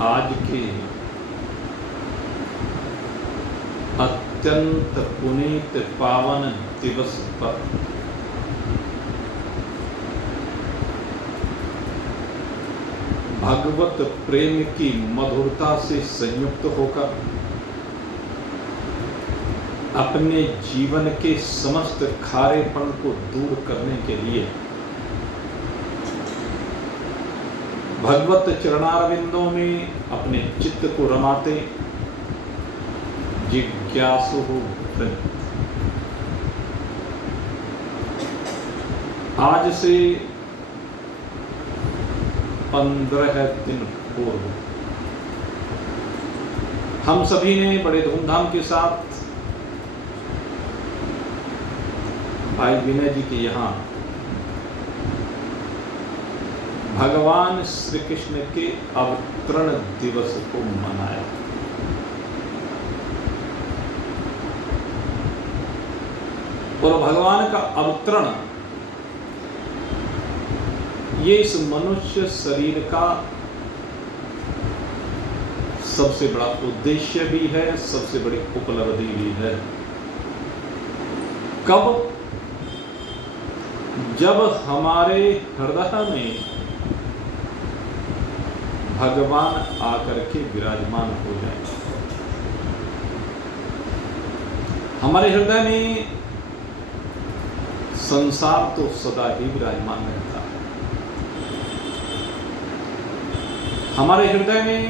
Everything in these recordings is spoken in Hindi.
आज के अत्यंत पुनीत पावन दिवस पर भगवत प्रेम की मधुरता से संयुक्त होकर अपने जीवन के समस्त खारेपन को दूर करने के लिए भगवत चरणारविंदों में अपने चित्त को रमाते जिज्ञासु वृत्त आज से 15 दिन पूर्व हम सभी ने बड़े धूमधाम के साथ भाई विनय जी के यहाँ भगवान श्री कृष्ण के अवतरण दिवस को मनाया। और भगवान का अवतरण ये इस मनुष्य शरीर का सबसे बड़ा उद्देश्य भी है, सबसे बड़ी उपलब्धि भी है। कब? जब हमारे हृदय में भगवान आकर के विराजमान हो जाए। हमारे हृदय में संसार तो सदा ही विराजमान रहता है, हमारे हृदय में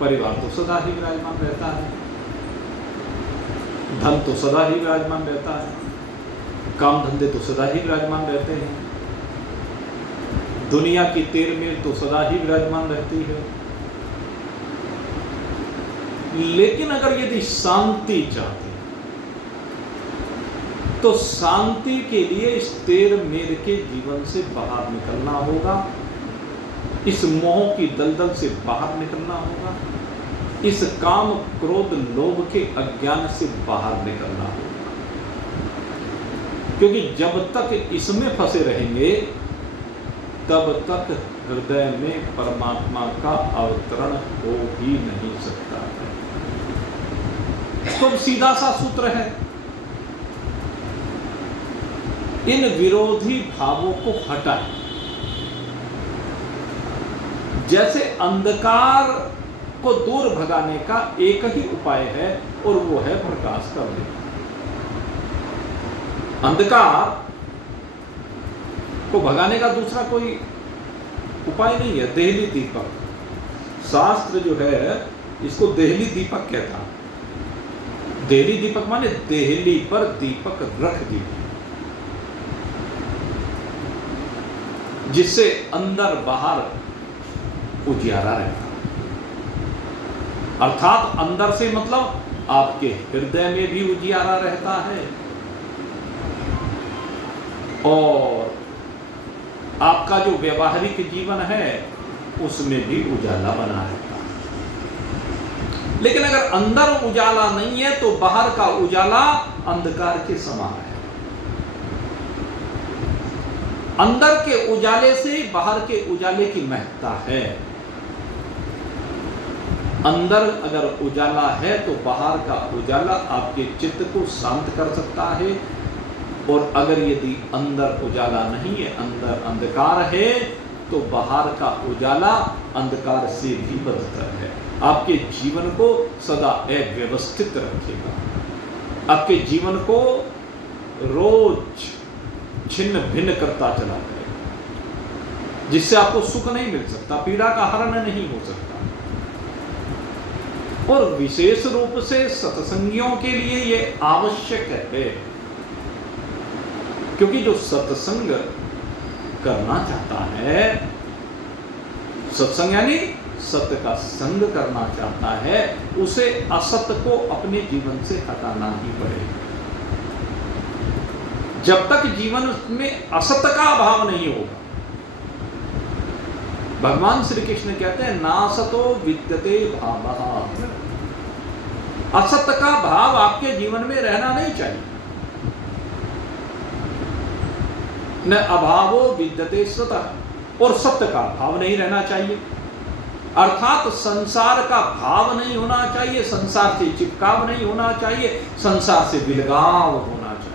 परिवार तो सदा ही विराजमान रहता है, धन तो सदा ही विराजमान रहता है, काम धंधे तो सदा ही विराजमान रहते हैं, दुनिया की तेरमेर तो सदा ही विराजमान रहती है। लेकिन अगर यदि शांति चाहते हैं तो शांति के लिए इस तेरमेर के जीवन से बाहर निकलना होगा, इस मोह की दलदल से बाहर निकलना होगा, इस काम क्रोध लोभ के अज्ञान से बाहर निकलना होगा। क्योंकि जब तक इसमें फंसे रहेंगे तब तक हृदय में परमात्मा का अवतरण हो ही नहीं सकता है। तो सीधा सा सूत्र है, इन विरोधी भावों को हटाएं। जैसे अंधकार को दूर भगाने का एक ही उपाय है और वो है प्रकाश का उदय। अंधकार को भगाने का दूसरा कोई उपाय नहीं है। देहली दीपक, शास्त्र जो है इसको देहली दीपक कहता है। देहली दीपक माने देहली पर दीपक रख दीजिए, जिससे अंदर बाहर उजियारा रहता है। अर्थात अंदर से मतलब आपके हृदय में भी उजियारा रहता है और आपका जो व्यवहारिक जीवन है उसमें भी उजाला बना रहता है। लेकिन अगर अंदर उजाला नहीं है तो बाहर का उजाला अंधकार के समान है। अंदर के उजाले से बाहर के उजाले की महत्ता है। अंदर अगर उजाला है तो बाहर का उजाला आपके चित्त को शांत कर सकता है, और अगर यदि अंदर उजाला नहीं है, अंदर अंधकार है, तो बाहर का उजाला अंधकार से भी बदतर है। आपके जीवन को सदा अव्यवस्थित रखेगा, आपके जीवन को रोज छिन्न भिन्न करता चला जाएगा, जिससे आपको सुख नहीं मिल सकता, पीड़ा का हरण नहीं हो सकता। और विशेष रूप से सत्संगियों के लिए यह आवश्यक है, क्योंकि जो सत्संग करना चाहता है, सत्संग यानी सत्य का संग करना चाहता है, उसे असत्य को अपने जीवन से हटाना ही पड़ेगा। जब तक जीवन में असत्य का अभाव नहीं होगा, भगवान श्री कृष्ण कहते हैं नासतो विद्यते भावः। असत्य का भाव आपके जीवन में रहना नहीं चाहिए। न अभावो विद्यते सतः, और सत्य का भाव नहीं रहना चाहिए। अर्थात संसार का भाव नहीं होना चाहिए, संसार से चिपकाव नहीं होना चाहिए, संसार से विलगाव होना चाहिए।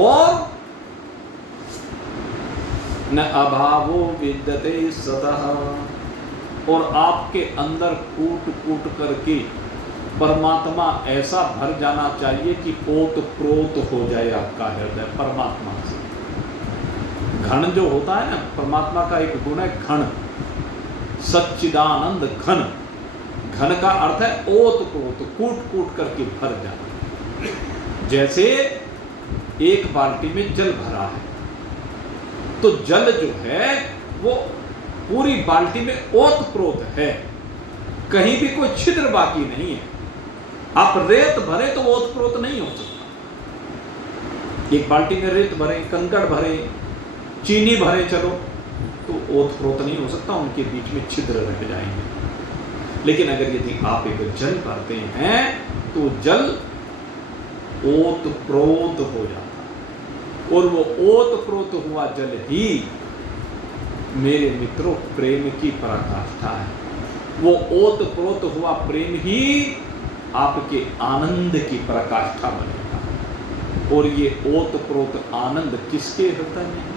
और न अभावो विद्यते सतः, और आपके अंदर कूट कूट करके परमात्मा ऐसा भर जाना चाहिए कि ओत प्रोत हो जाए आपका हृदय परमात्मा से। घन जो होता है ना, परमात्मा का एक गुण है घन, सच्चिदानंद घन। घन का अर्थ है ओत प्रोत, कूट कूट करके भर जाना। जैसे एक बाल्टी में जल भरा है, तो जल जो है वो पूरी बाल्टी में ओत प्रोत है, कहीं भी कोई छिद्र बाकी नहीं है। आप रेत भरे तो ओत प्रोत नहीं हो सकता। एक बाल्टी में रेत भरे, कंकड़ भरे, चीनी भरे, चलो तो ओत प्रोत नहीं हो सकता, उनके बीच में छिद्र रह जाएंगे। लेकिन अगर यदि आप एक जल भरते हैं तो जल ओत प्रोत हो जाता है, और वो ओत प्रोत हुआ जल ही मेरे मित्रों प्रेम की पराकाष्ठा है। वो ओत प्रोत हुआ प्रेम ही आपके आनंद की पराकाष्ठा बनेगा। और ये ओत प्रोत आनंद किसके हृदय में है?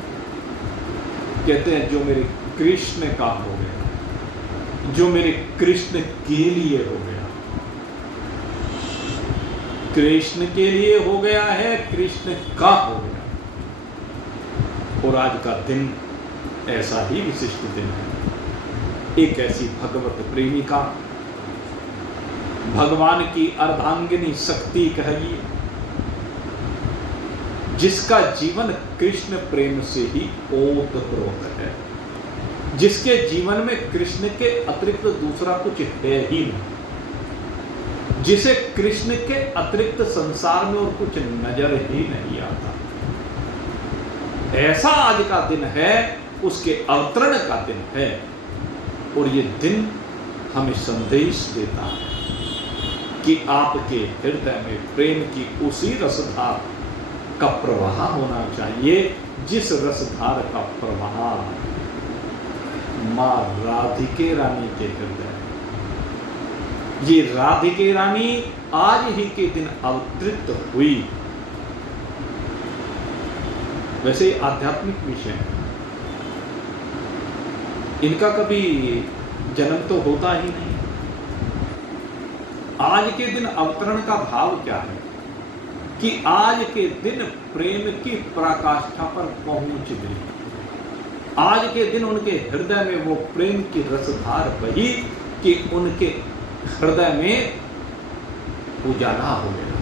कहते हैं जो मेरे कृष्ण का हो गया, जो मेरे कृष्ण के लिए हो गया, कृष्ण के लिए हो गया है, कृष्ण का हो गया। और आज का दिन ऐसा ही विशिष्ट दिन है। एक ऐसी भगवत प्रेमिका, भगवान की अर्धांगिनी शक्ति कहिए, जिसका जीवन कृष्ण प्रेम से ही ओतप्रोत है, जिसके जीवन में कृष्ण के अतिरिक्त दूसरा कुछ है ही नहीं, जिसे कृष्ण के अतिरिक्त संसार में और कुछ नजर ही नहीं आता। ऐसा आज का दिन है, उसके अवतरण का दिन है। और ये दिन हमें संदेश देता है कि आपके हृदय में प्रेम की उसी रसधार का प्रवाह होना चाहिए, जिस रसधार का प्रवाह मां राधिके रानी के हृदय में। ये राधिके रानी आज ही के दिन अवतरित हुई। वैसे आध्यात्मिक विषय है, इनका कभी जन्म तो होता ही नहीं। आज के दिन अवतरण का भाव क्या है कि आज के दिन प्रेम की पराकाष्ठा पर पहुंच गई। आज के दिन उनके हृदय में वो प्रेम की रसधार बही कि उनके हृदय में उजाला हो गया।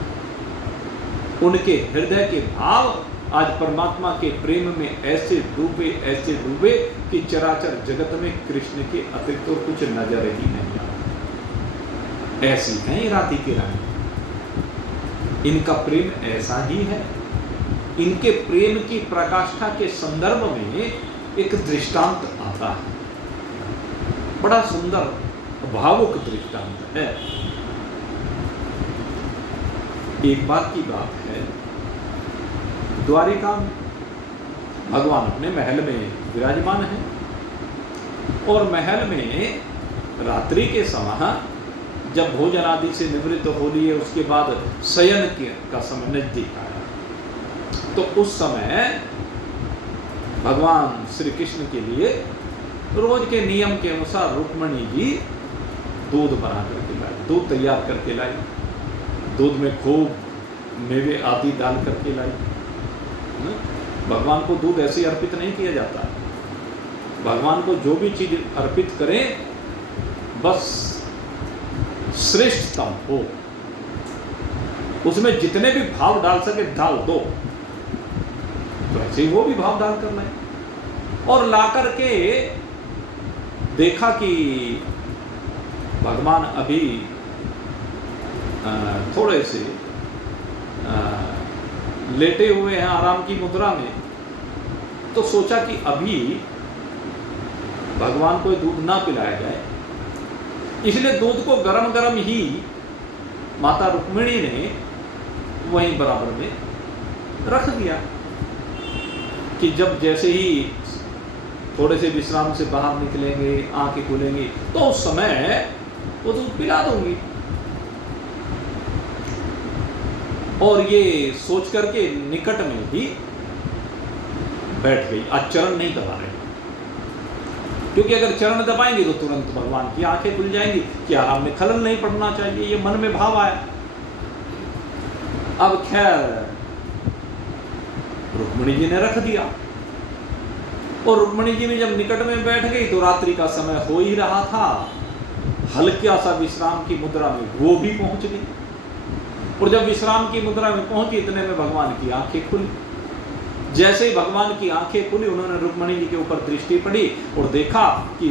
उनके हृदय के भाव आज परमात्मा के प्रेम में ऐसे डूबे कि चराचर जगत में कृष्ण के अतिरिक्त तो कुछ नजर ही नहीं आता। ऐसी है राधिके रानी, इनका प्रेम ऐसा ही है। इनके प्रेम की प्रकाष्ठा के संदर्भ में एक दृष्टांत आता है, बड़ा सुंदर भावुक दृष्टांत है। एक बार की बात है, द्वारिका में भगवान अपने महल में विराजमान है और महल में रात्रि के समय जब भोजन आदि से निवृत्त हो लिए, उसके बाद शयन का समय नजदीक आया, तो उस समय भगवान श्री कृष्ण के लिए रोज के नियम के अनुसार रुक्मणी जी दूध बना करके लाई, दूध तैयार करके लाई, दूध में खूब मेवे आदि डाल करके लाई। भगवान को दूध ऐसे अर्पित नहीं किया जाता। भगवान को जो भी चीज अर्पित करें बस श्रेष्ठतम हो, उसमें जितने भी भाव डाल सके डाल दो, तो ऐसे ही वो भी भाव डाल करना है। और ला करके देखा कि भगवान अभी थोड़े से लेटे हुए हैं आराम की मुद्रा में, तो सोचा कि अभी भगवान को दूध ना पिलाया जाए, इसलिए दूध को गरम गरम ही माता रुक्मिणी ने वहीं बराबर में रख दिया कि जब जैसे ही थोड़े से विश्राम से बाहर निकलेंगे, आंखें खुलेंगी, तो उस समय वो दूध पिला दूंगी। और ये सोच करके निकट में ही बैठ गई। आज चरण नहीं दबा रहे, क्योंकि अगर चरण दबाएंगे तो तुरंत भगवान की आंखें खुल जाएंगी कि आराम में खलल नहीं पड़ना चाहिए, ये मन में भाव आया। अब खैर रुक्मिणी जी ने रख दिया, और रुक्मिणी जी में जब निकट में बैठ गई तो रात्रि का समय हो ही रहा था, हल्का सा विश्राम की मुद्रा में वो भी पहुंच गई। और जब विश्राम की मुद्रा में पहुंची, इतने में भगवान की आंखें खुली। जैसे ही भगवान की आंखें खुली, उन्होंने रुक्मिणी जी के ऊपर दृष्टि पड़ी और देखा कि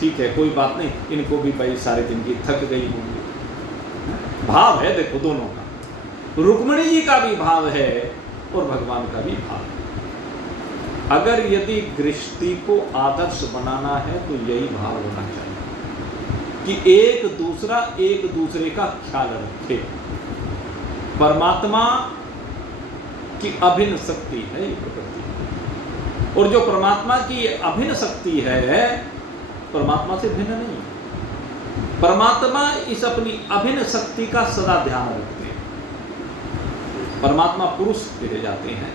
ठीक है, कोई बात नहीं, इनको भी भाई सारे दिन की थक गई होंगी। भाव है देखो दोनों का, रुक्मिणी जी का भी भाव है और भगवान का भी भाव है। अगर यदि गृहस्थी को आदर्श बनाना है तो यही भाव होना चाहिए कि एक दूसरे का ख्याल रखे। परमात्मा की अभिन्न शक्ति है ये प्रकृति, और जो परमात्मा की अभिन्न शक्ति है परमात्मा से भिन्न नहीं है। परमात्मा इस अपनी अभिन्न शक्ति का सदा ध्यान रखते हैं। परमात्मा पुरुष कहे जाते हैं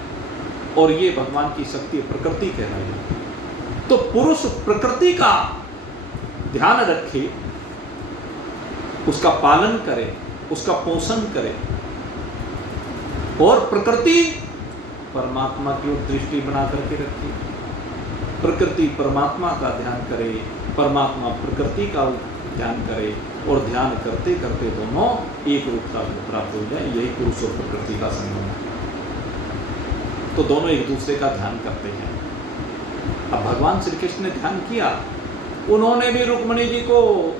और ये भगवान की शक्ति प्रकृति कहलाई जाती है। तो पुरुष प्रकृति का ध्यान रखे, उसका पालन करे, उसका पोषण करे, और प्रकृति परमात्मा की ओर दृष्टि बना करके रखे। प्रकृति परमात्मा का ध्यान करे, परमात्मा प्रकृति का ध्यान करे, और ध्यान करते करते दोनों एक रूपता को प्राप्त हो जाए। यही पुरुष और प्रकृति का संगम है। तो दोनों एक दूसरे का ध्यान करते हैं। अब भगवान श्री कृष्ण ने ध्यान किया, उन्होंने भी रुक्मिणी जी को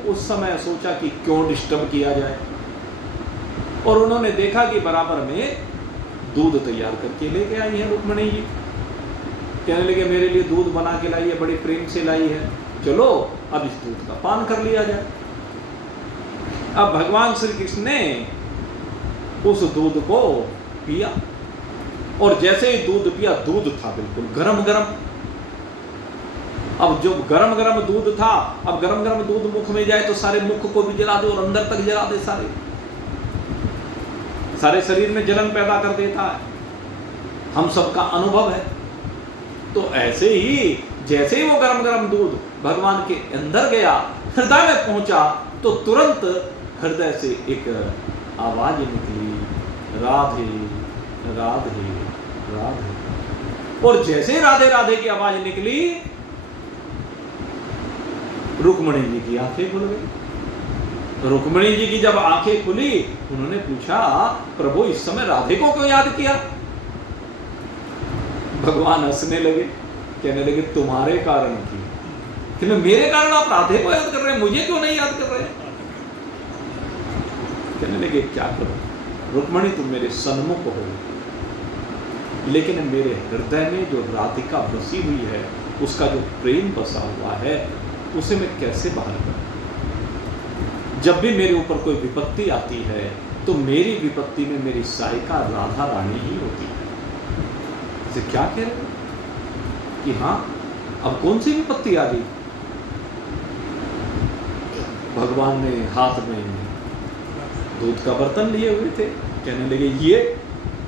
उस समय सोचा कि क्यों डिस्टर्ब किया जाए, और उन्होंने देखा कि बराबर में दूध तैयार करके लेके आई है रुक्मिणी जी। कहने लगे मेरे लिए दूध बना के लाई है, बड़े प्रेम से लाई है, चलो अब इस दूध का पान कर लिया जाए। अब भगवान श्री कृष्ण ने उस दूध को पिया, और जैसे ही दूध पिया, दूध था बिल्कुल गरम गरम। अब जो गरम गरम दूध था, अब गरम गरम दूध मुख में जाए तो सारे मुख को भी जला दे और अंदर तक जला दे, सारे शरीर में जलन पैदा कर देता है। हम सबका अनुभव है। तो ऐसे ही जैसे ही वो गरम गरम दूध भगवान के अंदर गया, हृदय में पहुंचा, तो तुरंत हृदय से एक आवाज निकली, राधे राधे राधे। और जैसे राधे राधे की आवाज निकली, रुक्मिणी जी की आंखें खुल गई। रुक्मिणी जी की जब आंखें खुली, उन्होंने पूछा प्रभु इस समय राधे को क्यों याद किया? भगवान हंसने लगे, कहने लगे तुम्हारे कारण की। कि मेरे कारण आप राधे को याद कर रहे हैं, मुझे क्यों नहीं याद कर रहे हैं? कहने लगे क्या करो रुक्मिणी, तुम मेरे सन्मुख हो, लेकिन मेरे हृदय में जो राधिका बसी हुई है, उसका जो प्रेम बसा हुआ है, उसे मैं कैसे बाहर करूं? जब भी मेरे ऊपर कोई विपत्ति आती है तो मेरी विपत्ति में मेरी सहायिका राधा रानी ही होती है। इसे क्या कह रहे हो कि हाँ अब कौन सी विपत्ति आ गई? भगवान ने हाथ में दूध का बर्तन लिए हुए थे, कहने लगे ये,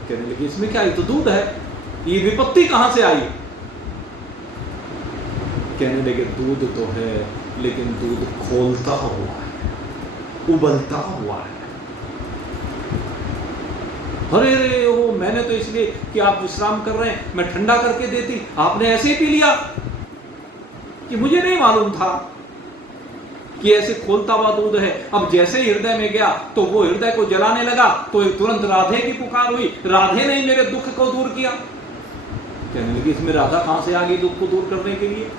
कहने लगे इसमें क्या, ये तो दूध है, ये विपत्ति कहां से आई? कहने लगे दूध तो है, लेकिन दूध खोलता हुआ है, उबलता हुआ है। अरे रे वो मैंने तो इसलिए कि आप विश्राम कर रहे हैं, मैं ठंडा करके देती, आपने ऐसे ही पी लिया कि मुझे नहीं मालूम था कि ऐसे खोलता हुआ दूध है। अब जैसे ही हृदय में गया तो वो हृदय को जलाने लगा, तो तुरंत राधे की पुकार हुई, राधे ने मेरे दुख को दूर किया। कहने लगे इसमें राधा कहां से आ गई दुख को दूर करने के लिए?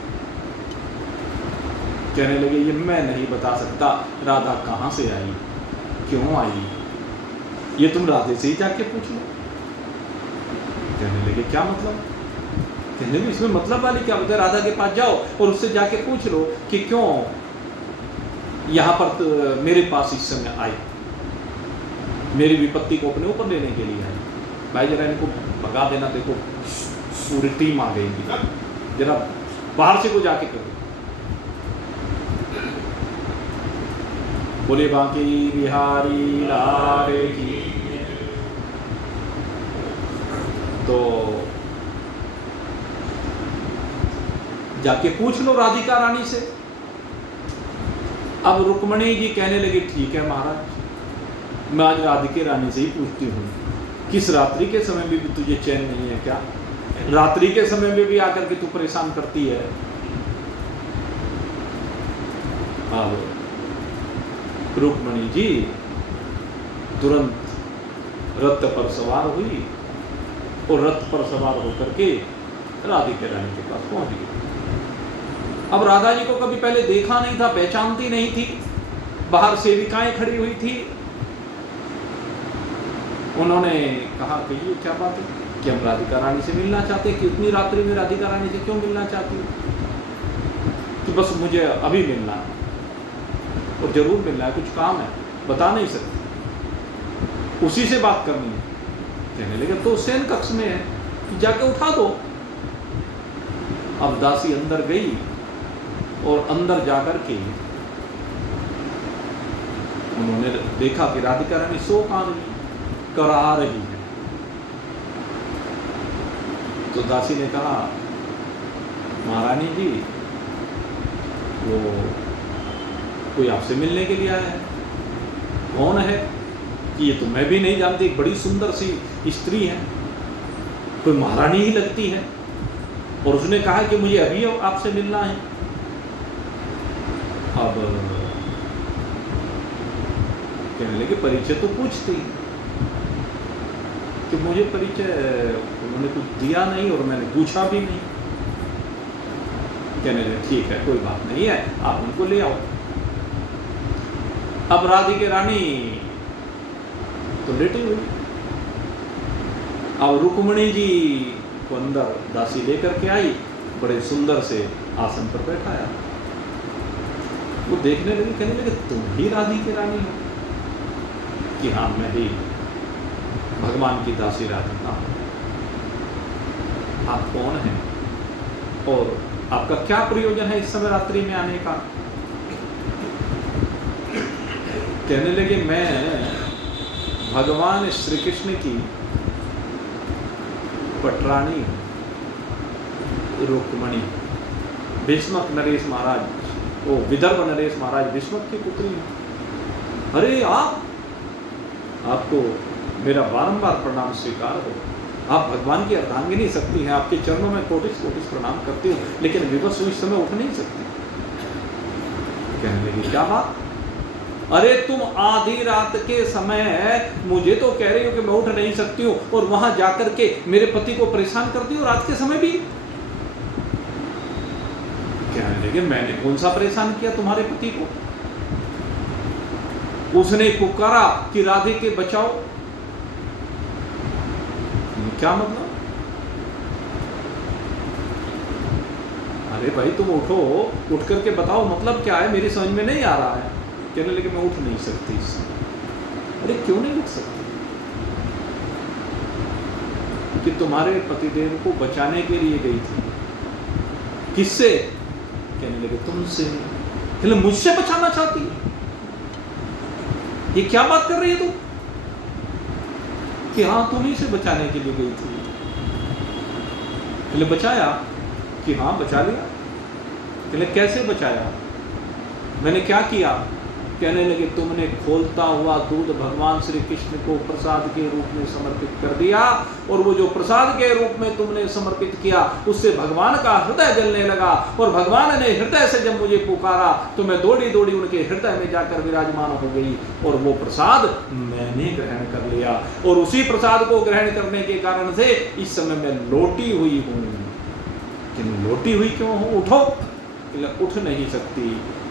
कहने लगे ये मैं नहीं बता सकता, राधा कहां से आई, क्यों आई, ये तुम राधे से ही जाके पूछ लो। कहने लगे क्या मतलब? कहने लगे इसमें मतलब वाली क्या बता, राधा के पास जाओ और उससे जाके पूछ लो कि क्यों यहां पर मेरे पास इस समय आई, मेरी विपत्ति को अपने ऊपर लेने के लिए आई। भाई जरा इनको भगा देना, देखो पूरी टीम आ गई, जरा बाहर से को जाके करो। बोले बांके बिहारी लाल की। तो जाके पूछ लो राधिका रानी से। अब रुक्मणी जी कहने लगी ठीक है महाराज, मैं आज राधिका रानी से ही पूछती हूँ, किस रात्रि के समय में भी तुझे चैन नहीं है क्या? रात्रि के समय में भी आकर के तू परेशान करती है। अब रुक्मणी जी तुरंत रथ पर सवार हुई और रथ पर सवार होकर के राधिका रानी के पास पहुंच गई। अब राधा जी को कभी पहले देखा नहीं था, पहचानती नहीं थी, बाहर सेविकाएं खड़ी हुई थी। उन्होंने कहा कि ये क्या बात है कि हम राधिका रानी से मिलना चाहते हैं, कि इतनी रात्रि में राधिका रानी से क्यों मिलना चाहती हो? कि बस मुझे अभी मिलना है और जरूर मिलना है, कुछ काम है, बता नहीं सकते, उसी से बात करनी है। कहने लगे तो शयन कक्ष में है, कि जाके उठा दो। अब दासी अंदर गई और अंदर जाकर के उन्होंने देखा कि राधिका रानी सो कान करा रही है। तो दासी ने कहा महारानी जी वो कोई आपसे मिलने के लिए आया है। कौन है? कि ये तो मैं भी नहीं जानती, एक बड़ी सुंदर सी स्त्री है, कोई महारानी ही लगती है, और उसने कहा कि मुझे अभी आपसे मिलना है। अब कहने लगे परिचय तो पूछती, कि मुझे परिचय उन्होंने कुछ दिया नहीं और मैंने पूछा भी नहीं। कहने लगे ठीक है कोई बात नहीं है, आप उनको ले आओ। अब राधिका रानी तो लेटी हुई, अब रुक्मणी जी को अंदर दासी लेकर के आई, बड़े सुंदर से आसन पर बैठाया। वो देखने लगी, कहने लगे तुम ही राधिका रानी हो? कि हाँ मैं ही भगवान की दासी राधिका हूं। आप कौन हैं और आपका क्या प्रयोजन है इस समय रात्रि में आने का? कहने लगे मैं भगवान श्री कृष्ण की पटरानी रुक्मणी, भीष्मक नरेश महाराज, वो विदर्भ नरेश महाराज भीष्मक की पुत्री है। अरे आपको मेरा बारंबार प्रणाम स्वीकार हो। आप भगवान की अर्धांगिनी शक्ति हैं, आपके चरणों में कोटिस कोटिस प्रणाम करती हूँ, लेकिन विवश हुई समय उठ नहीं सकती। कहने लगी क्या बात? अरे तुम आधी रात के समय मुझे तो कह रही हो कि मैं उठ नहीं सकती हूँ, और वहां जाकर के मेरे पति को परेशान करती हो रात के समय भी। कहने लगे मैंने कौन सा परेशान किया तुम्हारे पति को? उसने पुकारा कि राधे के बचाओ। क्या मतलब? अरे भाई तुम उठो, उठ करके बताओ मतलब क्या है, मेरी समझ में नहीं आ रहा है। कहने लगे मैं उठ नहीं सकती। अरे क्यों नहीं उठ सकती? कि तुम्हारे पतिदेव को बचाने के लिए गई थी। किससे? कहने लगे तुमसे। कहने मुझसे बचाना चाहती? ये क्या बात कर रही है तुम? कि हाँ तुम ही से बचाने के लिए गई थी। कहले बचाया? कि हाँ बचा लिया। कहले कैसे बचाया? मैंने क्या किया? कहने लगे तुमने खोलता हुआ दूध भगवान श्री कृष्ण को प्रसाद के रूप में समर्पित कर दिया, और वो जो प्रसाद के रूप में तुमने समर्पित किया उससे भगवान का हृदय जलने लगा, और भगवान ने हृदय से जब मुझे पुकारा तो मैं दौड़ी दौड़ी उनके हृदय में जाकर विराजमान हो गई, और वो प्रसाद मैंने ग्रहण कर लिया, और उसी प्रसाद को ग्रहण करने के कारण से इस समय मैं लौटी हुई हूँ। लौटी हुई क्यों हूँ? उठो। उठ नहीं सकती,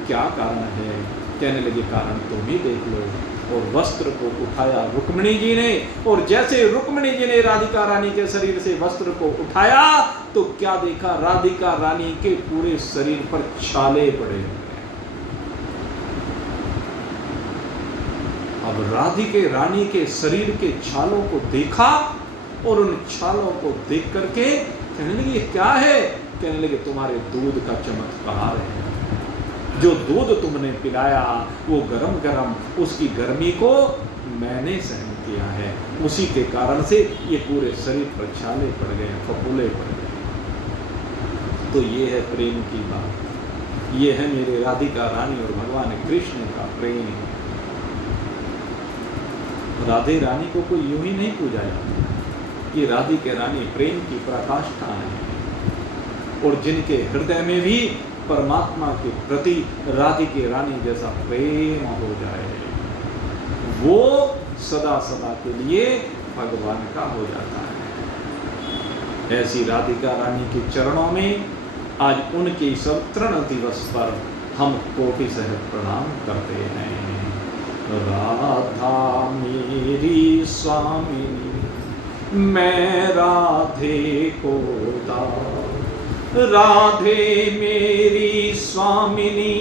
क्या कारण है? कहने लगे कारण तुम ही देख लो। और वस्त्र को उठाया रुक्मणी जी ने, और जैसे रुक्मणी जी ने राधिका रानी के शरीर से वस्त्र को उठाया तो क्या देखा? राधिका रानी के पूरे शरीर पर छाले पड़े हुए। अब राधिका रानी के शरीर के छालों को देखा, और उन छालों को देख करके कहने लगी ये क्या है? कहने लगे तुम्हारे दूध का चमत्कार है, जो दूध तुमने पिलाया वो गरम गरम, उसकी गर्मी को मैंने सहन किया है, उसी के कारण से ये पूरे शरीर पर छाले पड़ गए, फफूले पड़ गए। तो ये है प्रेम की बात, ये है मेरे राधिका रानी और भगवान कृष्ण का प्रेम। राधे रानी को कोई यूं ही नहीं पूजा जाता, ये राधिका रानी प्रेम की पराकाष्ठा है। और जिनके हृदय में भी परमात्मा के प्रति राधिका रानी जैसा प्रेम हो जाए, वो सदा सदा के लिए भगवान का हो जाता है। ऐसी राधिका रानी के चरणों में आज उनके इस अवतरण दिवस पर हम कोटि सहस्र प्रणाम करते हैं। राधा मेरी स्वामिनी, मैं राधे को दास, राधे मेरी स्वामिनी,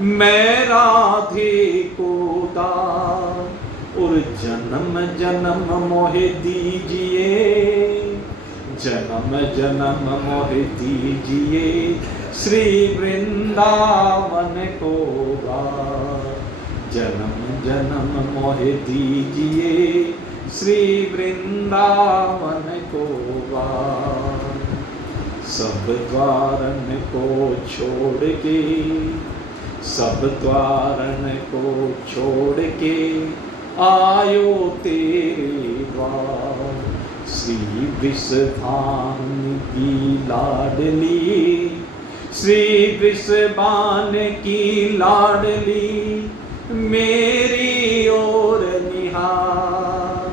मैं राधे को दास, और जन्म जन्म मोहे दीजिए, जन्म जन्म मोहे दीजिए, श्री वृंदावन को वास, जन्म जन्म मोहे दीजिए, श्री वृंदावन को वास। सब द्वारन को छोड़ के, सब द्वारन को छोड़ के आयो तेरे द्वार, श्री वृषभान की लाडली, श्री वृषभान की लाडली, मेरी ओर निहार,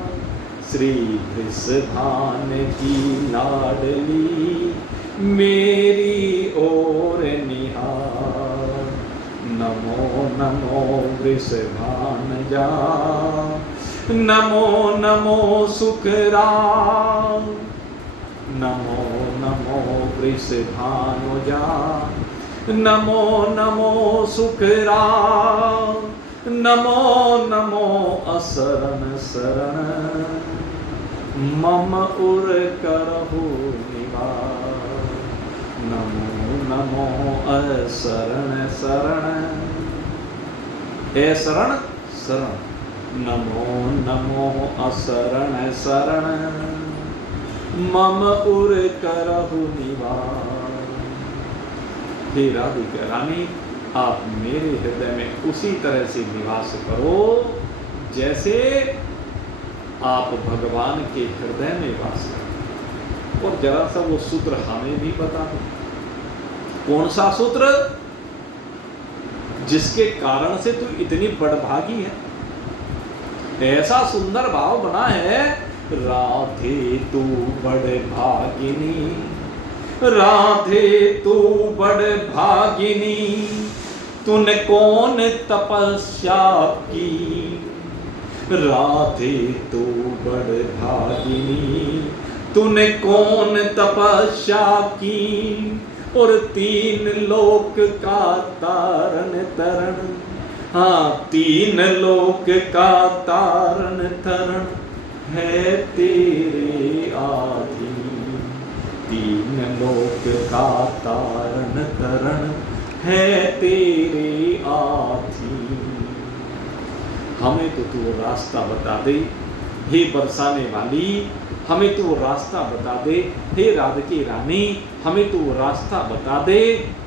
श्री वृषभान की लाडली, मेरी ओर निहार। नमो नमो वृषभान जा, नमो नमो सुखराम, नमो नमो वृषभानुजा, नमो नमो सुखराम, नमो नमो असरण शरण, मम उर करहु निवार, नमो नमो असरण शरण, ए शरण शरण, नमो नमो असरण शरण, मम उर करहु निवार। हे राधिका रानी, आप मेरे हृदय में उसी तरह से निवास करो जैसे आप भगवान के हृदय में वास करो। और जरा सा वो सूत्र हमें भी बता दो, कौन सा सूत्र जिसके कारण से तू इतनी बड़भागी है? ऐसा सुंदर भाव बना है, राधे तू बड़ भागिनी, राधे तू बड़ भागिनी, तूने कौन तपस्या की, राधे तू बड़ भागिनी, तूने कौन तपस्या की, और तीन लोक का तारण तरण, हाँ तीन लोक का तारण तरण है तेरे आधीन, तीन लोक का तारण तरण है तेरे आधीन। हमें तो तू रास्ता बता दे हे बरसाने वाली, हमें तो रास्ता बता दे हे राधिके रानी, हमें तो रास्ता बता दे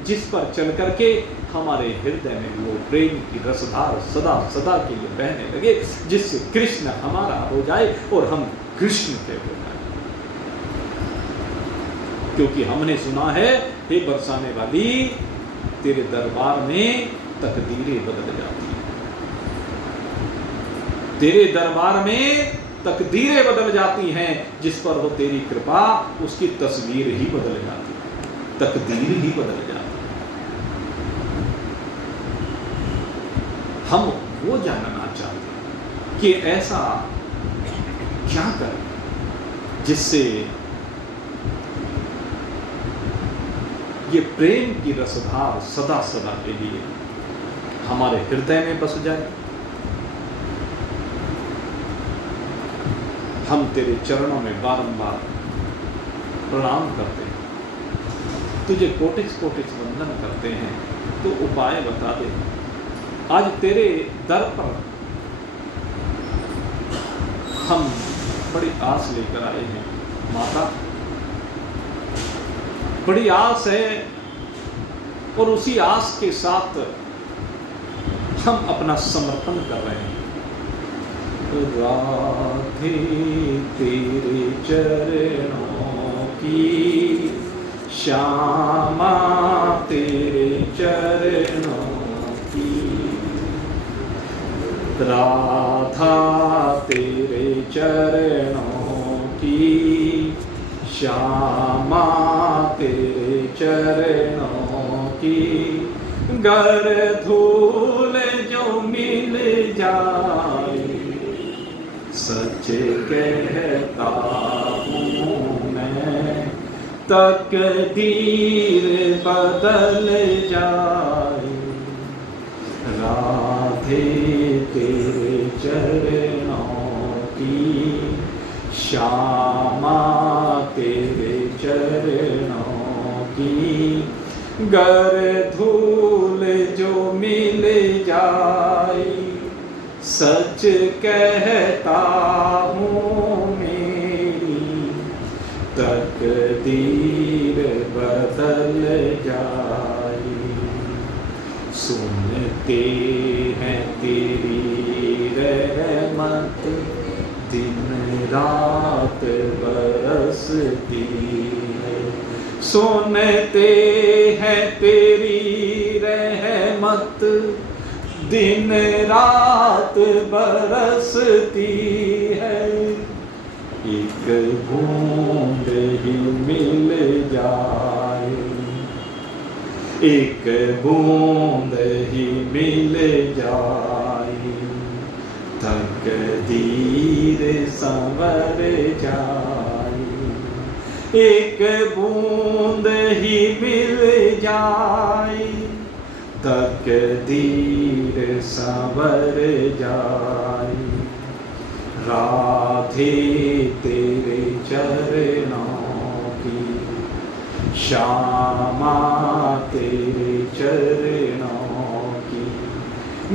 जिस पर चल करके हमारे हृदय में वो प्रेम की रसधार सदा सदा के लिए बहने लगे, जिससे कृष्ण हमारा हो जाए और हम कृष्ण के हो जाए। क्योंकि हमने सुना है हे बरसाने वाली, तेरे दरबार में तकदीरें बदल जाती हैं, तेरे दरबार में तकदीरें बदल जाती हैं, जिस पर हो तेरी कृपा उसकी तस्वीर ही बदल जाती है, तकदीर ही बदल जाती है। हम वो जानना चाहते हैं कि ऐसा क्या करें जिससे ये प्रेम की रसधार सदा सदा के लिए हमारे हृदय में बस जाए। हम तेरे चरणों में बारंबार प्रणाम करते हैं तुझे कोटिस कोटिस वंदन करते हैं, तो उपाय बता दे। आज तेरे दर पर हम बड़ी आस लेकर आए हैं माता, बड़ी आस है, और उसी आस के साथ हम अपना समर्पण कर रहे हैं। राधे तेरे चरणों की, श्यामा तेरे चरणों की, राधा तेरे चरणों की, श्यामा तेरे चरणों की, गर धूल जो मिल जाए, सच कहता हूँ मैं, तकदीर बदल जाए। राधे तेरे चरणों की, श्यामा तेरे चरणों की, गर धूल जो मिल जाए, सच कहता हूँ मेरी तकदीर बदल जाए। सुनते हैं तेरी रहमत, दिन रात बरसती है। सुनते हैं तेरी रहमत, दिन रात बरसती है। एक बूंद ही मिल जाए, एक बूंद ही मिल जाए, तकदीर संवर जाए। एक बूंद ही मिल जाए, तकदीर संवर जाए। राधे तेरे चरणों की, श्यामा तेरे चरणों की,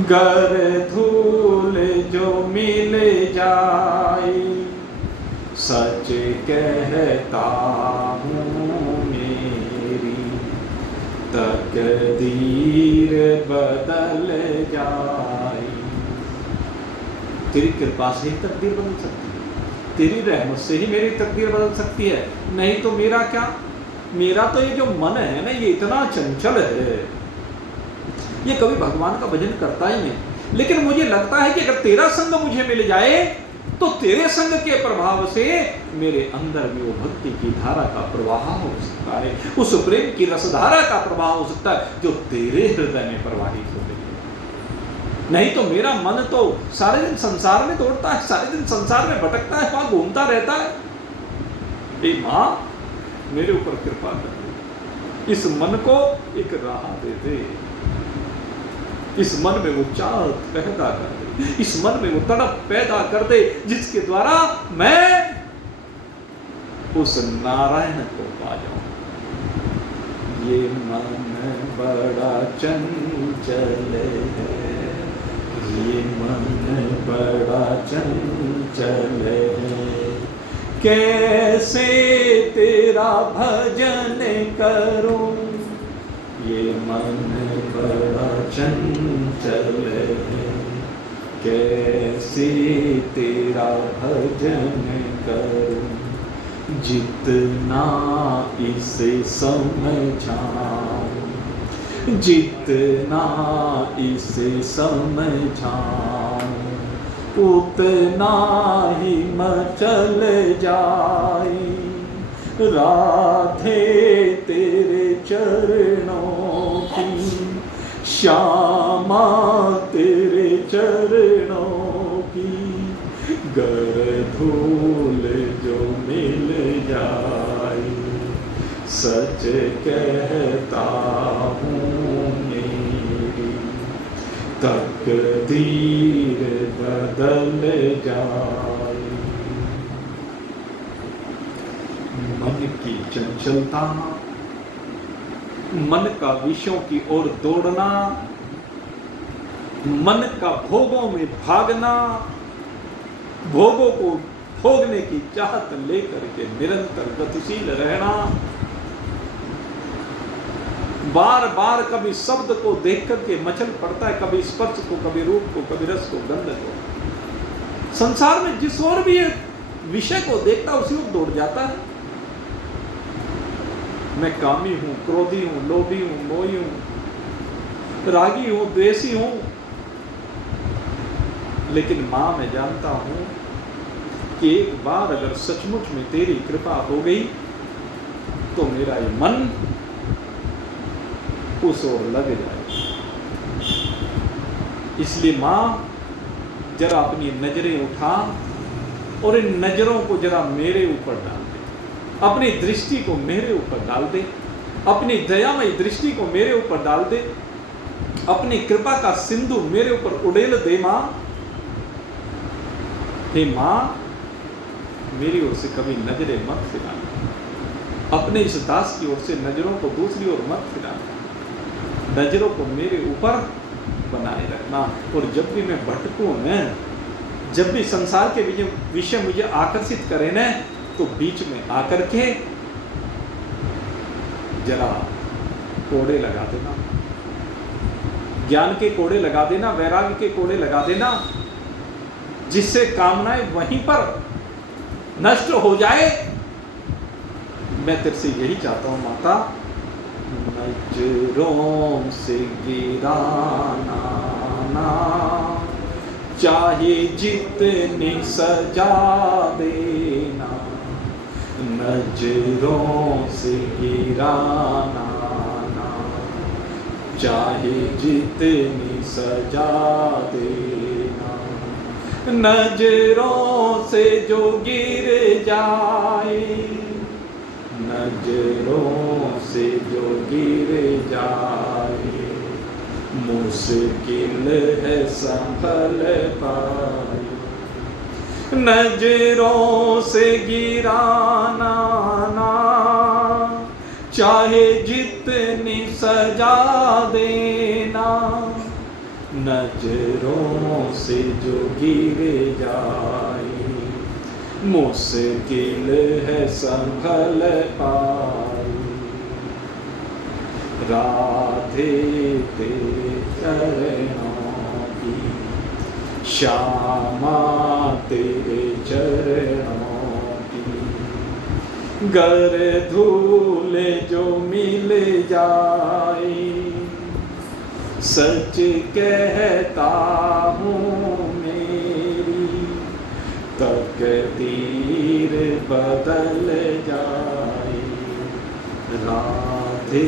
गर धूल जो मिल जाए, सच कहता हूँ मेरी तकदीर बदल जाए। तेरी कृपा से ही तकदीर बदल सकती है, तेरी रहमत से ही मेरी तकदीर बदल सकती है। नहीं तो मेरा क्या, मेरा तो ये जो मन है ना, ये इतना चंचल है, ये कभी भगवान का भजन करता ही नहीं। लेकिन मुझे लगता है कि अगर तेरा संग मुझे मिल जाए, तो तेरे संग के प्रभाव से मेरे अंदर भी वो भक्ति की धारा का प्रवाह हो सकता है, उस प्रेम की रसधारा का प्रवाह हो सकता है जो तेरे हृदय में प्रवाहित हो रही है। नहीं तो मेरा मन तो सारे दिन संसार में दौड़ता है, सारे दिन संसार में भटकता है, वहां घूमता रहता है। हे मां, मेरे ऊपर कृपा कर दे, इस मन को एक राह दे दे, इस मन में वो चाह पैदा कर दे, इस मन में वो तड़प पैदा कर दे, जिसके द्वारा मैं उस नारायण को पा जाऊं। ये मन बड़ा चंचल है, ये मन बड़ा चंचल है, कैसे तेरा भजन करूं। ये मन बड़ा चंचल है, कैसे तेरा भजन करूं। जितना इसे समझाऊं, जितना इसे समझाऊं, उतना ही मचल जाए। राधे तेरे चरणों की, श्यामा तेरे चरणों की, गर धूल जो मिल जाए, सच कहता हूँ मेरी तकदीर बदल जाए। मन की चंचलता मन का विषयों की ओर दौड़ना, मन का भोगों में भागना, भोगों को भोगने की चाहत लेकर के निरंतर गतिशील रहना, बार बार कभी शब्द को देख करके मचल पड़ता है, कभी स्पर्श को, कभी रूप को, कभी रस को, गंध को। संसार में जिस ओर भी विषय को देखता उसी ओर दौड़ जाता है। मैं कामी हूं, क्रोधी हूं, लोभी हूं, मोही हूं, रागी हूं, द्वेषी हूं, लेकिन मां मैं जानता हूं कि एक बार अगर सचमुच में तेरी कृपा हो गई तो मेरा ये मन उस ओर लग जाएगा। इसलिए मां जरा अपनी नजरें उठा और इन नजरों को जरा मेरे ऊपर डाल दे, अपनी दृष्टि को मेरे ऊपर डाल दे, अपनी दयामयी दृष्टि को मेरे ऊपर डाल दे, अपनी कृपा का सिंधु मेरे ऊपर उड़ेल दे मां। हे मां, मेरी ओर से कभी नजरें मत फिराना, अपने इस दास की ओर से नजरों को दूसरी ओर मत फिराना, नजरों को मेरे ऊपर बनाए रखना। और जब भी मैं भटकूं न, जब भी संसार के विषय मुझे आकर्षित करे न, तो बीच में आकर के जरा कोड़े लगा देना, ज्ञान के कोड़े लगा देना, वैराग्य के कोड़े लगा देना, जिससे कामनाएं वहीं पर नष्ट हो जाए। मैं तेरे से यही चाहता हूं माता, नजरों से गिराना ना, चाहे जितनी सजा देना, नजरों से गिराना ना, चाहे जितनी सजा देना, नजरों से जो गिर जाए, नजरों से जो गिर जाए, मुश्किल है संभल पाए, नजरों से गिराना ना, चाहे जितनी सजा देना, नजरों से जो गिर जाए, मुश्किल है संभल पाए। राधे तेरे चरणों की, श्यामा तेरे चरणों की, गर धूल जो मिल जाए, सच कहता हूँ मेरी तकदीर बदल जाए। राधे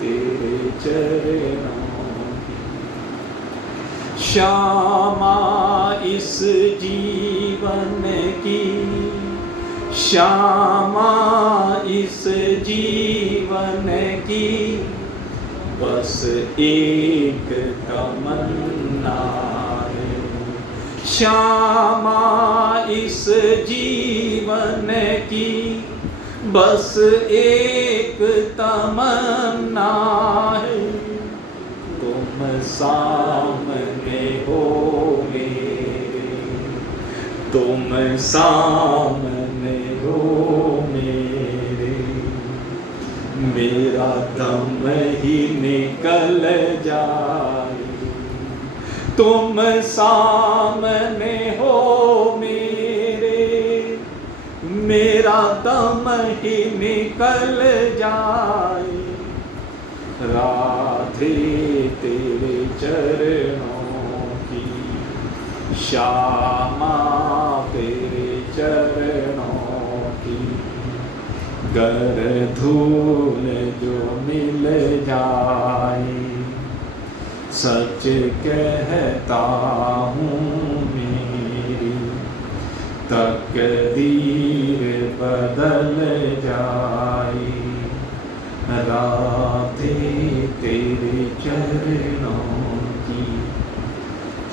तेरे चरणों की, श्यामा इस जीवन की, श्यामा इस जीवन की, बस एक तमन्ना है, श्यामा इस जीवन की, बस एक तमन्ना है, तुम सामने हो मेरे, तुम सामने हो मेरे, मेरा दम ही निकल जाए, तुम सामने हो मेरे, मेरा दम ही निकल जाए। राधे तेरे चरणों की, श्यामा तेरे चरणों की, गर धूल जो मिल जाए, सच कहता हूँ मेरी तकदीर बदल जाए। राधे तेरे चरणों की,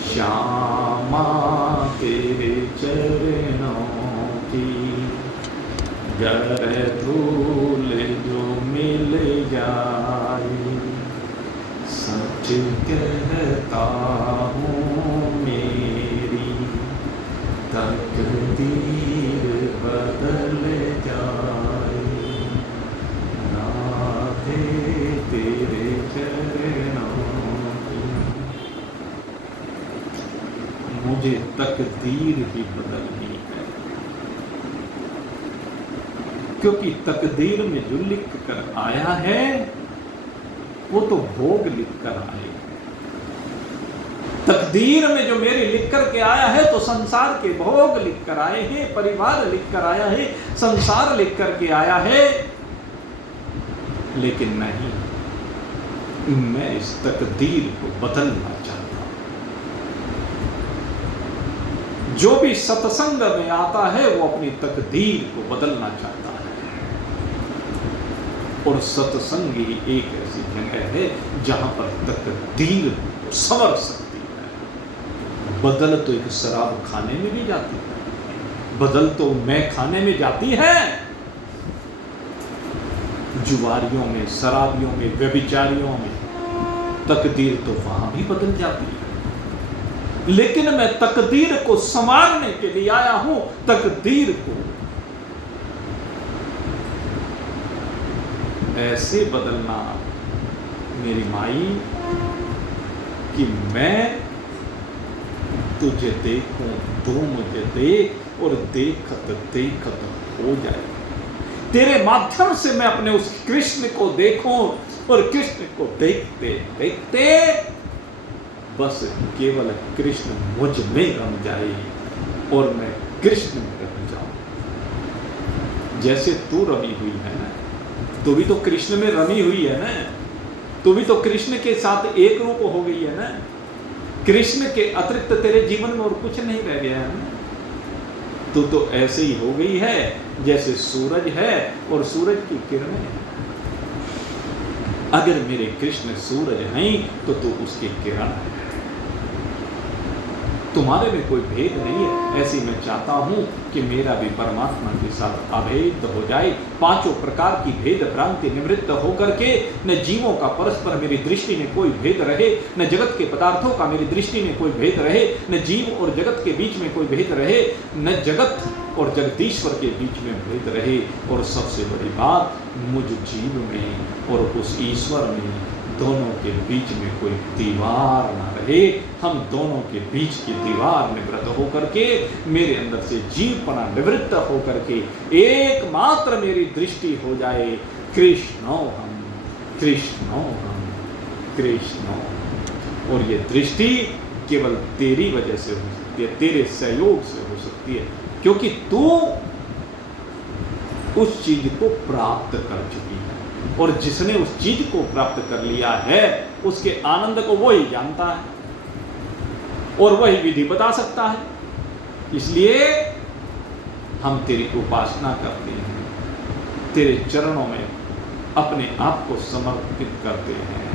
श्यामा तेरे चरणों की, गर धूल जो मिल जाए, सच कहता हूँ मेरी तकदीर बदल जाए, राधे तेरे चरणों की। मुझे तकदीर ही बदलनी है, क्योंकि तकदीर में जो लिख कर आया है वो तो भोग लिख कर आए। तकदीर में जो मेरी लिख कर के आया है तो संसार के भोग लिख कर आए हैं, परिवार लिख कर आया है, संसार लिख कर के आया है। लेकिन नहीं, मैं इस तकदीर को बदलना चाहता हूं। जो भी सत्संग में आता है वो अपनी तकदीर को बदलना चाहता है। और सत्संग ही एक ऐसी जगह है जहां पर तकदीर संवर सकती है। बदल तो एक शराब खाने में भी जाती है, बदल तो मैं खाने में जाती है, जुआरियों में, शराबियों में, व्यभिचारियों में तकदीर तो वहां भी बदल जाती है। लेकिन मैं तकदीर को संवारने के लिए आया हूं, तकदीर को ऐसे बदलना मेरी माई कि मैं तुझे देखूं, तू मुझे देख और देखत देखत हो जाए। तेरे माध्यम से मैं अपने उस कृष्ण को देखूं और कृष्ण को देखते देखते बस केवल कृष्ण मुझ में रम जाए और मैं कृष्ण में रम जाऊं। जैसे तू रमी हुई है ना, तू भी तो कृष्ण में रमी हुई है ना, तू भी तो कृष्ण के साथ एक रूप हो गई है ना। कृष्ण के अतिरिक्त तेरे जीवन में और कुछ नहीं रह गया है ना। तू तो ऐसे ही हो गई है जैसे सूरज है और सूरज की किरणें हैं। अगर मेरे कृष्ण सूरज हैं तो तू उसकी किरण है। तुम्हारे में कोई भेद नहीं है। ऐसी मैं चाहता हूं कि मेरा भी परमात्मा के साथ अभेद हो जाए। पांचों प्रकार की भेद भ्रांति निवृत्त होकर के न जीवों का परस्पर मेरी दृष्टि में कोई भेद रहे, न जगत के पदार्थों का मेरी दृष्टि में कोई भेद रहे, न जीव और जगत के बीच में कोई भेद रहे, न जगत और जगदीश्वर के बीच में भेद रहे। और सबसे बड़ी बात, मुझ जीव में और उस ईश्वर में दोनों के बीच में कोई दीवार ना रहे। हम दोनों के बीच की दीवार निवृत्त होकर के, मेरे अंदर से जीवपना निवृत्त होकर के एकमात्र मेरी दृष्टि हो जाए, कृष्णो हम, कृष्णो हम, कृष्णो। और ये दृष्टि केवल तेरी वजह से हो सकती है, तेरे सहयोग से हो सकती है, क्योंकि तू उस चीज को प्राप्त कर चुकी है। और जिसने उस चीज को प्राप्त कर लिया है उसके आनंद को वही जानता है और वही विधि बता सकता है। इसलिए हम तेरी उपासना करते हैं, तेरे चरणों में अपने आप को समर्पित करते हैं,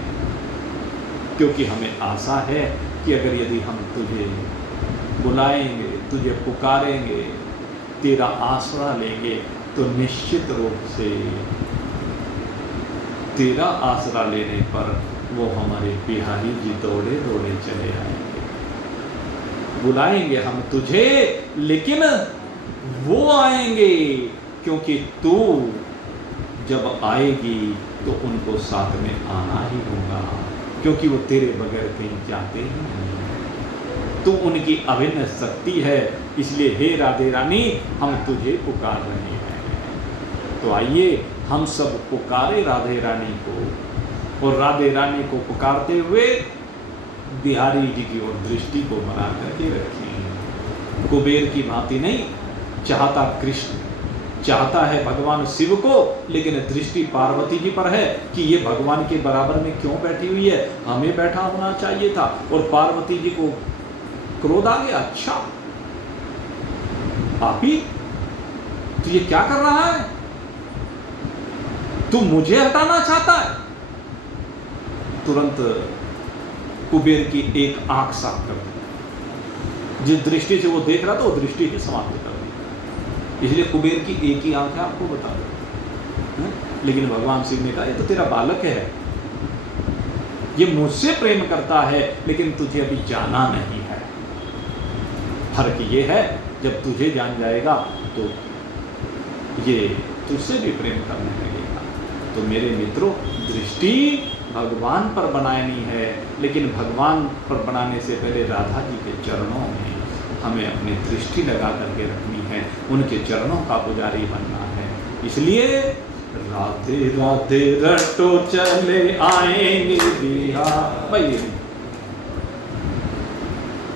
क्योंकि हमें आशा है कि अगर यदि हम तुझे बुलाएंगे, तुझे पुकारेंगे, तेरा आसरा लेंगे तो निश्चित रूप से तेरा आसरा लेने पर वो हमारे बिहारी जी दौड़े दौड़े चले आएंगे। बुलाएंगे हम तुझे, लेकिन वो आएंगे, क्योंकि तू जब आएगी तो उनको साथ में आना ही होगा, क्योंकि वो तेरे बगैर कहीं जाते ही नहीं। तू उनकी अभिन्न शक्ति है। इसलिए हे राधे रानी, हम तुझे पुकार रहे हैं। तो आइए हम सब पुकारे राधे रानी को, और राधे रानी को पुकारते हुए बिहारी जी की ओर दृष्टि को बना करके रखें। कुबेर की भांति नहीं, चाहता कृष्ण, चाहता है भगवान शिव को, लेकिन दृष्टि पार्वती जी पर है कि ये भगवान के बराबर में क्यों बैठी हुई है, हमें बैठा होना चाहिए था। और पार्वती जी को क्रोध आ गया, अच्छा पापी तो ये क्या कर रहा है, तू मुझे हटाना चाहता है। तुरंत कुबेर की एक आंख साफ कर दी। जिस दृष्टि से वो देख रहा था वो दृष्टि ही समाप्त कर दी। इसलिए कुबेर की एक ही आंख है, आपको बता दो। लेकिन भगवान शिव ने कहा ये तो तेरा बालक है, ये मुझसे प्रेम करता है लेकिन तुझे अभी जाना नहीं है। फर्क ये है जब तुझे जान जाएगा तो ये तुझसे भी प्रेम करने लगेगा। तो मेरे मित्रों, दृष्टि भगवान पर बनानी है, लेकिन भगवान पर बनाने से पहले राधा जी के चरणों में हमें अपनी दृष्टि लगा करके रखनी है, उनके चरणों का पुजारी बनना है। इसलिए राधे राधे रटो चले आएंगे बिहार। भाई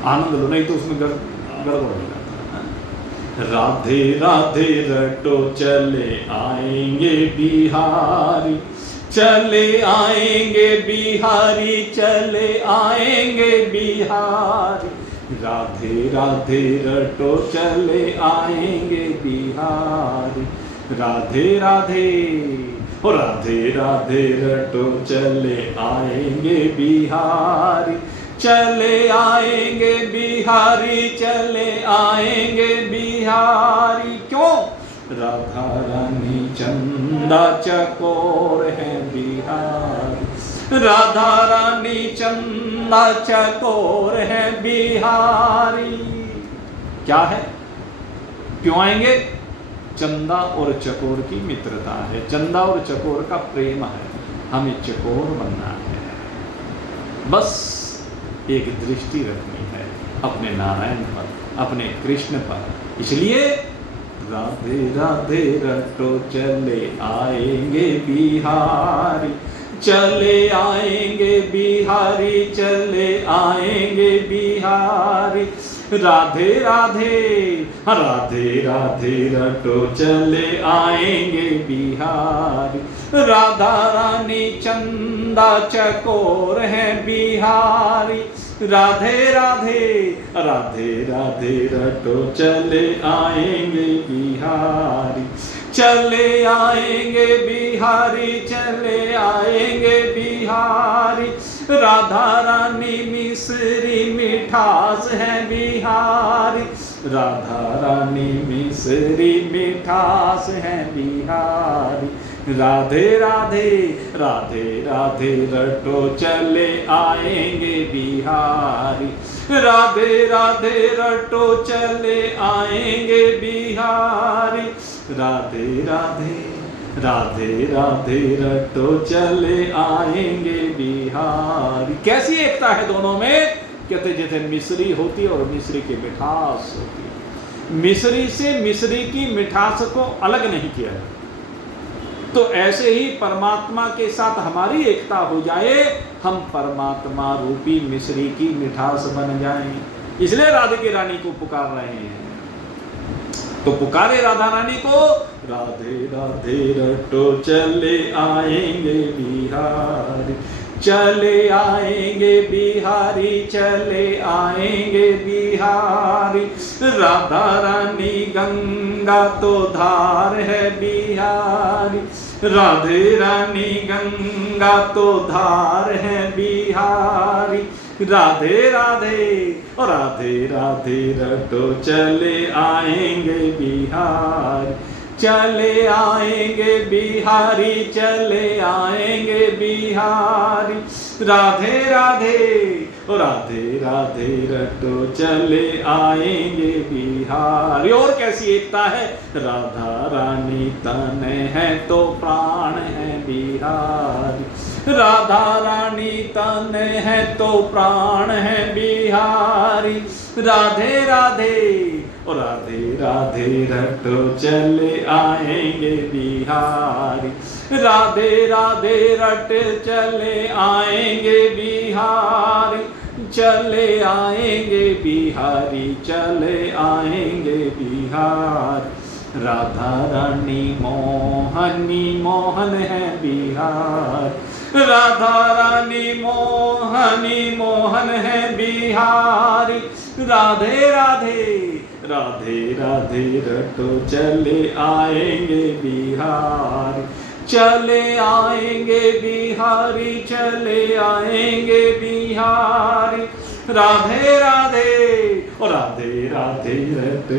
आनंद लो, नहीं तो उसमें गड़बड़ हो जाता है। राधे राधे रटो चले आएंगे बिहारी, चले आएंगे बिहारी, चले आएंगे बिहारी। राधे राधे रटो चले आएंगे बिहारी, राधे राधे, ओ राधे राधे रटो चले आएंगे बिहारी, चले आएंगे बिहारी, चले आएंगे बिहारी। क्यों? राधा रानी चंदा चकोर है बिहारी, राधा रानी चंदा चकोर है बिहारी। क्या है? क्यों आएंगे? चंदा और चकोर की मित्रता है, चंदा और चकोर का प्रेम है, हमें चकोर बनना है। बस एक दृष्टि रखनी है अपने नारायण पर, अपने कृष्ण पर। इसलिए राधे राधे रटो चले आएंगे बिहारी, चले आएंगे बिहारी, चले आएंगे बिहारी। राधे राधे, राधे राधे रटो चले आएंगे बिहारी, राधा रानी चंदा चकोर है बिहारी। राधे राधे, राधे राधे रटो चले आएंगे बिहारी, चले आएंगे बिहारी, चले आएंगे बिहारी। राधा रानी मिश्री मिठास है बिहारी, राधा रानी मिश्री मिठास है बिहारी। राधे राधे, राधे राधे रटो चले आएंगे बिहारी, राधे राधे रटो चले आएंगे बिहारी। राधे राधे, राधे राधे रटो चले आएंगे बिहारी। कैसी एकता है दोनों में? कहते जैसे मिश्री होती है और मिश्री की मिठास होती है, मिश्री से मिश्री की मिठास को अलग नहीं किया है। तो ऐसे ही परमात्मा के साथ हमारी एकता हो जाए, हम परमात्मा रूपी मिश्री की मिठास बन जाएं। इसलिए राधे की रानी को पुकार रहे हैं। तो पुकारे राधा रानी को, राधे राधे रटो चले आएंगे बिहारी, चले आएंगे बिहारी, चले आएंगे बिहारी। राधा रानी गंगा तो धार है बिहारी, राधे रानी गंगा तो धार है बिहारी। राधे राधे, और राधे राधे रटो चले आएंगे बिहारी, चले आएंगे बिहारी, चले आएंगे बिहारी। राधे राधे, और राधे राधे रटो चले आएंगे बिहारी। और कैसी एकता है? राधा रानी तन है तो प्राण है बिहारी, राधा रानी तन है तो प्राण है बिहारी। राधे राधे, और राधे राधे रटो चले आएंगे बिहारी, राधे राधे रट चले आएंगे बिहारी, चले आएंगे बिहारी, चले आएंगे बिहारी। राधा रानी मोहनी मोहन है बिहारी, राधा रानी मोहनी मोहन है बिहारी। राधे राधे, राधे राधे रटो चले आएंगे बिहारी, चले आएंगे बिहारी, चले आएंगे बिहारी। राधे राधे, और राधे राधे रटो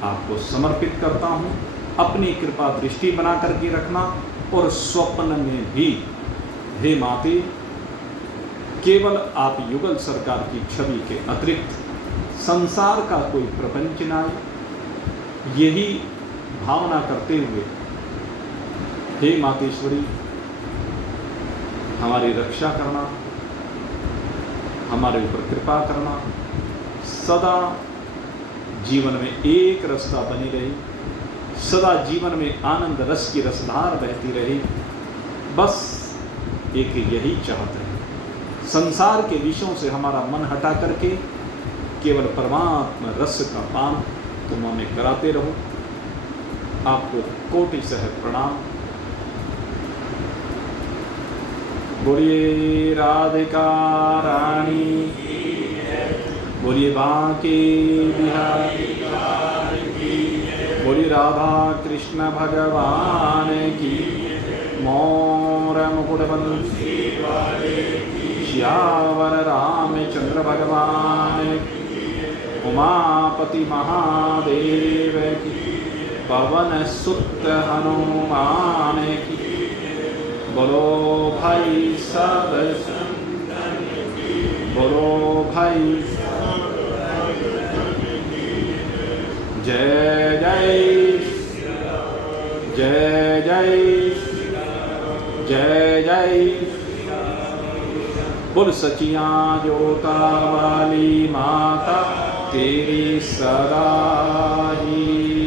आपको समर्पित करता हूँ। अपनी कृपा दृष्टि बना करके रखना और स्वप्न में भी हे माते केवल आप युगल सरकार की छवि के अतिरिक्त संसार का कोई प्रपंच न आए, यही भावना करते हुए हे मातेश्वरी हमारी रक्षा करना, हमारे ऊपर कृपा करना, सदा जीवन में एक रसता बनी रही, सदा जीवन में आनंद रस की रसधार बहती रही। बस एक यही चाहते हैं, संसार के विषयों से हमारा मन हटा करके केवल परमात्मा रस का पान तुम हमें कराते रहो। आपको कोटि सह प्रणाम। बोलिए राधिका रानी, बोलिए बांके बिहारी, बोलिए राधा कृष्ण भगवान की, मोर मुकुटबंसी श्यावर रामचंद्र भगवान की, उमापति महादेव की, पवन सुत हनुमान की, बोलो भाई सब संतन की, बोलो भाई जय जय जय जय जय जय। बोल सचिया जोता वाली माता तेरी सदा ही